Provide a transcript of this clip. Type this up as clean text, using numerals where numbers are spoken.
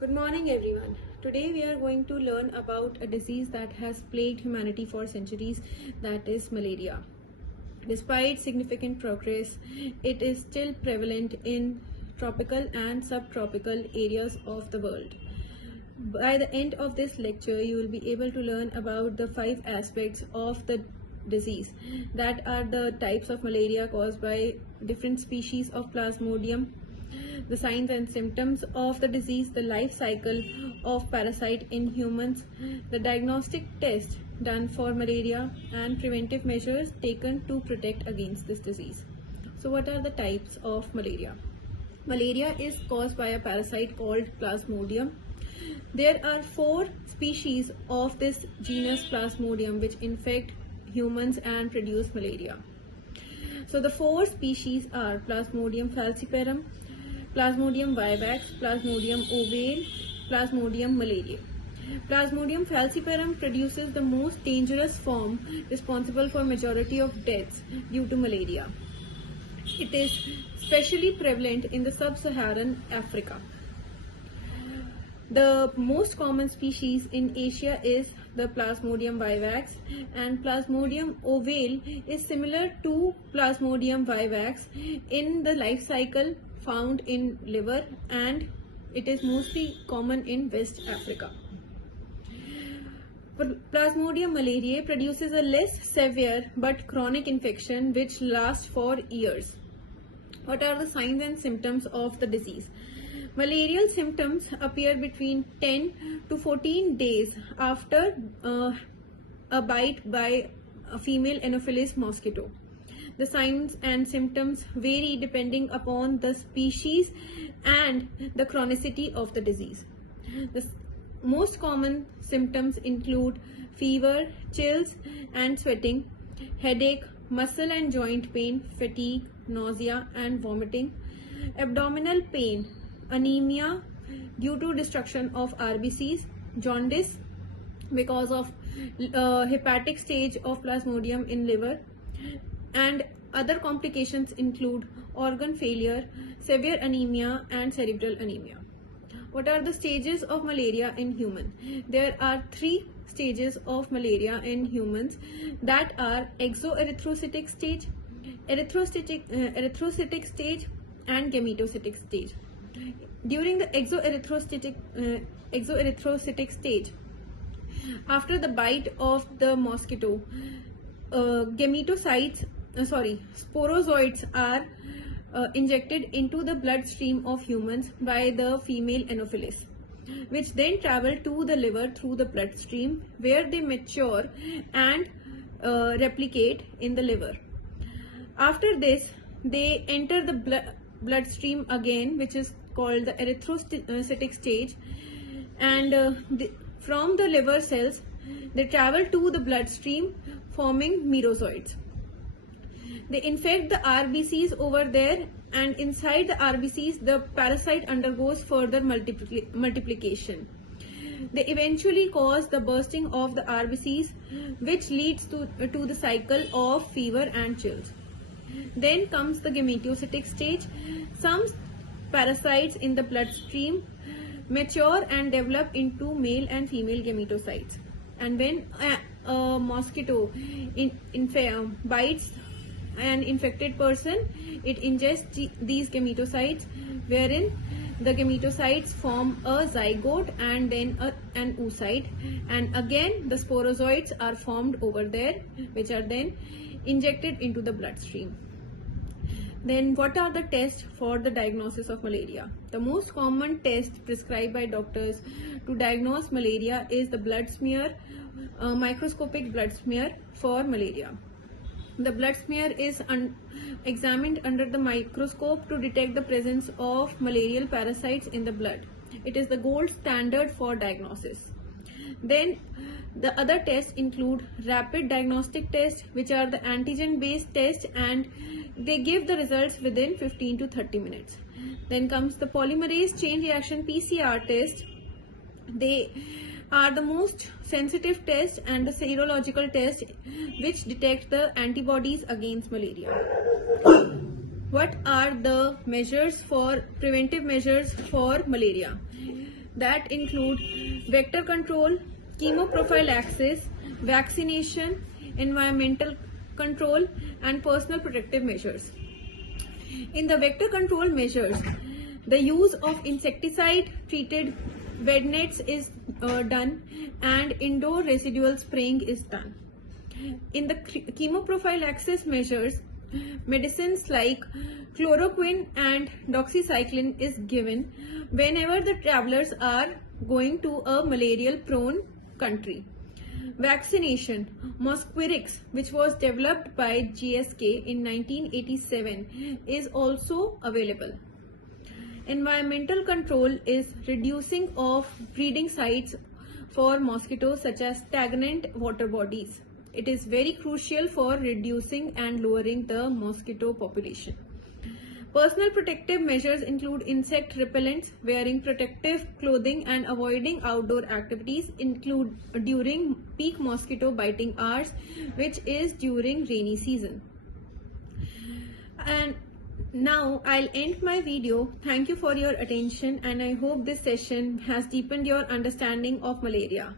Good morning, everyone. Today we are going to learn about a disease that has plagued humanity for centuries, that is malaria. Despite significant progress, it is still prevalent in tropical and subtropical areas of the world. By the end of this lecture, you will be able to learn about the 5 aspects of the disease, that are the types of malaria caused by different species of Plasmodium, the signs and symptoms of the disease, the life cycle of parasite in humans, the diagnostic test done for malaria, and preventive measures taken to protect against this disease. So what are the types of malaria? Malaria is caused by a parasite called Plasmodium. There are 4 species of this genus Plasmodium which infect humans and produce malaria. So the 4 species are Plasmodium falciparum, Plasmodium vivax, Plasmodium ovale, Plasmodium malariae. Plasmodium falciparum produces the most dangerous form responsible for majority of deaths due to malaria. It is especially prevalent in the sub-Saharan Africa. The most common species in Asia is the Plasmodium vivax, and Plasmodium ovale is similar to Plasmodium vivax in the life cycle found in liver, and it is mostly common in West Africa. Plasmodium malariae produces a less severe but chronic infection which lasts for years. What are the signs and symptoms of the disease? Malarial symptoms appear between 10 to 14 days after a bite by a female Anopheles mosquito. The signs and symptoms vary depending upon the species and the chronicity of the disease. The most common symptoms include fever, chills and sweating, headache, muscle and joint pain, fatigue, nausea and vomiting, abdominal pain, anemia due to destruction of RBCs, jaundice because of hepatic stage of Plasmodium in liver, and other complications include organ failure, severe anemia and cerebral anemia. What are the stages of malaria in human? There are 3 stages of malaria in humans, that are exoerythrocytic stage, erythrocytic stage and gametocytic stage. During the exoerythrocytic stage, after the bite of the mosquito, sporozoids are injected into the bloodstream of humans by the female Anopheles, which then travel to the liver through the bloodstream, where they mature and replicate in the liver. After this, they enter the bloodstream again, which is called the erythrocytic stage, and from the liver cells they travel to the bloodstream, forming merozoids. They infect the RBCs over there, and inside the RBCs the parasite undergoes further multiplication. They eventually cause the bursting of the RBCs, which leads to the cycle of fever and chills. Then comes the gametocytic stage. Some parasites in the bloodstream mature and develop into male and female gametocytes, and when a mosquito bites an infected person, it ingests these gametocytes, wherein the gametocytes form a zygote and then an oocyte, and again the sporozoids are formed over there, which are then injected into the bloodstream. Then what are the tests for the diagnosis of malaria? The most common test prescribed by doctors to diagnose malaria is the blood smear, microscopic blood smear for malaria. The blood smear is examined under the microscope to detect the presence of malarial parasites in the blood. It is the gold standard for diagnosis. Then the other tests include rapid diagnostic tests, which are the antigen based tests, and they give the results within 15 to 30 minutes. Then comes the polymerase chain reaction PCR test. They are the most sensitive test and the serological test which detect the antibodies against malaria. What are the preventive measures for malaria? that include vector control, chemoprophylaxis, vaccination, environmental control, and personal protective measures. In the vector control measures, the use of insecticide treated bed nets is done, and indoor residual spraying is done. In the chemoprophylaxis measures, medicines like chloroquine and doxycycline is given whenever the travelers are going to a malarial prone country. Vaccination, Mosquirix, which was developed by GSK in 1987, is also available. Environmental control is reducing of breeding sites for mosquitoes such as stagnant water bodies. It is very crucial for reducing and lowering the mosquito population. Personal protective measures include insect repellents, wearing protective clothing, and avoiding outdoor activities include during peak mosquito biting hours, which is during rainy season. And now I'll end my video. Thank you for your attention, and I hope this session has deepened your understanding of malaria.